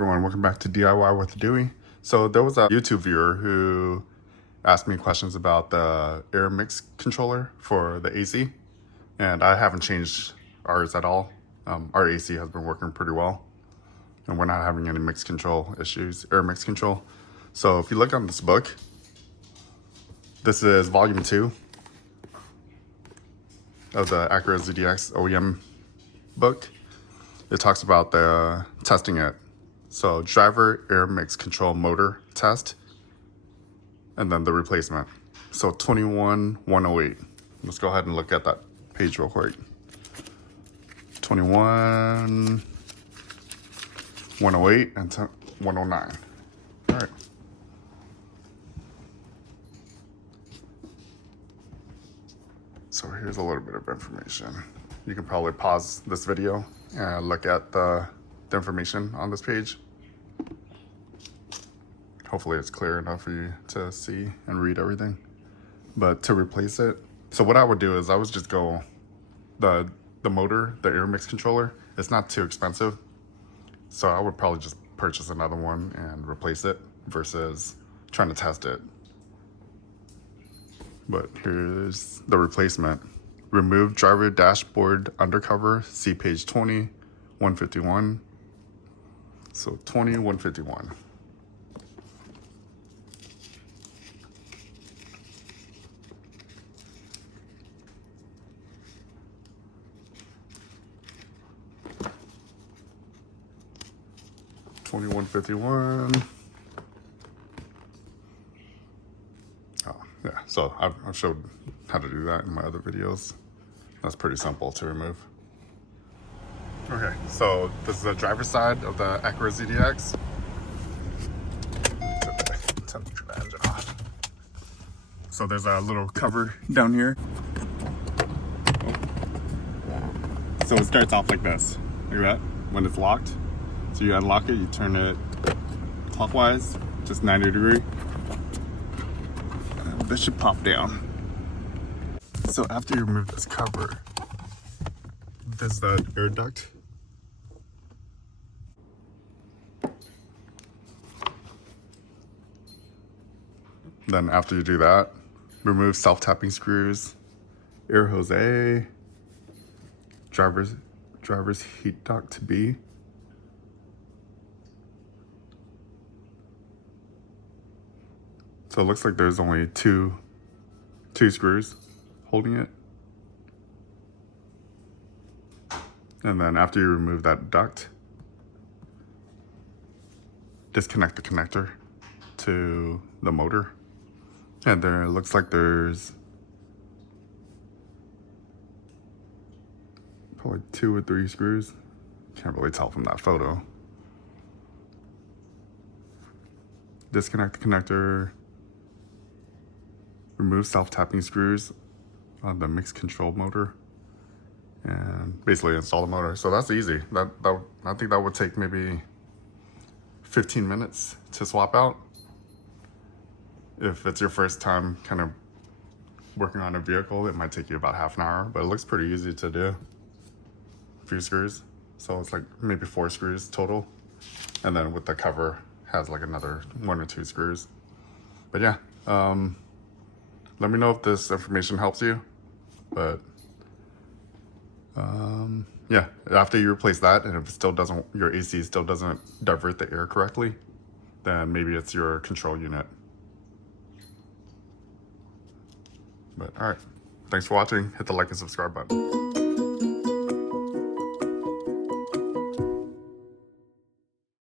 everyone, welcome back to DIY with Dewey. So there was a YouTube viewer who asked me questions about the air mix controller for the AC, and I haven't changed ours at all. Our AC has been working pretty well, and we're not having any mix control issues, air mix control. So if you look on this book, this is volume 2 of the Acura ZDX OEM book. It talks about the testing it. So driver air mix control motor test, and then the replacement. So 21108. Let's go ahead and look at that page real quick. 21108 and 109. All right. So here's a little bit of information. You can probably pause this video and look at the information on this page. Hopefully it's clear enough for you to see and read everything. But to replace it, so what I would do is I would just go, the motor, the air mix controller, it's not too expensive. So I would probably just purchase another one and replace it versus trying to test it. But here's the replacement. Remove driver dashboard undercover, see page 20, 151. So 151. Oh, yeah, so I've showed how to do that in my other videos. That's pretty simple to remove. Okay, so this is the driver's side of the Acura ZDX. Turn the engine off. So there's a little cover down here. So it starts off like this, like that, when it's locked. So you unlock it, you turn it clockwise, just 90 degree. And this should pop down. So after you remove this cover, there's the air duct. Then after you do that, remove self-tapping screws, air hose A, driver's heat duct B. So it looks like there's only two screws holding it. And then after you remove that duct, disconnect the connector to the motor. And there it looks like there's probably 2 or 3 screws. Can't really tell from that photo. Disconnect the connector. Remove self-tapping screws on the mix control motor, and basically install the motor. So that's easy. I think that would take maybe 15 minutes to swap out. If it's your first time kind of working on a vehicle, it might take you about half an hour, but it looks pretty easy to do. A few screws. So it's like maybe 4 screws total. And then with the cover, has like another 1 or 2 screws. But yeah, let me know if this information helps you. But yeah, after you replace that, and if it still doesn't, your AC still doesn't divert the air correctly, then maybe it's your control unit. But all right, thanks for watching. Hit the like and subscribe button.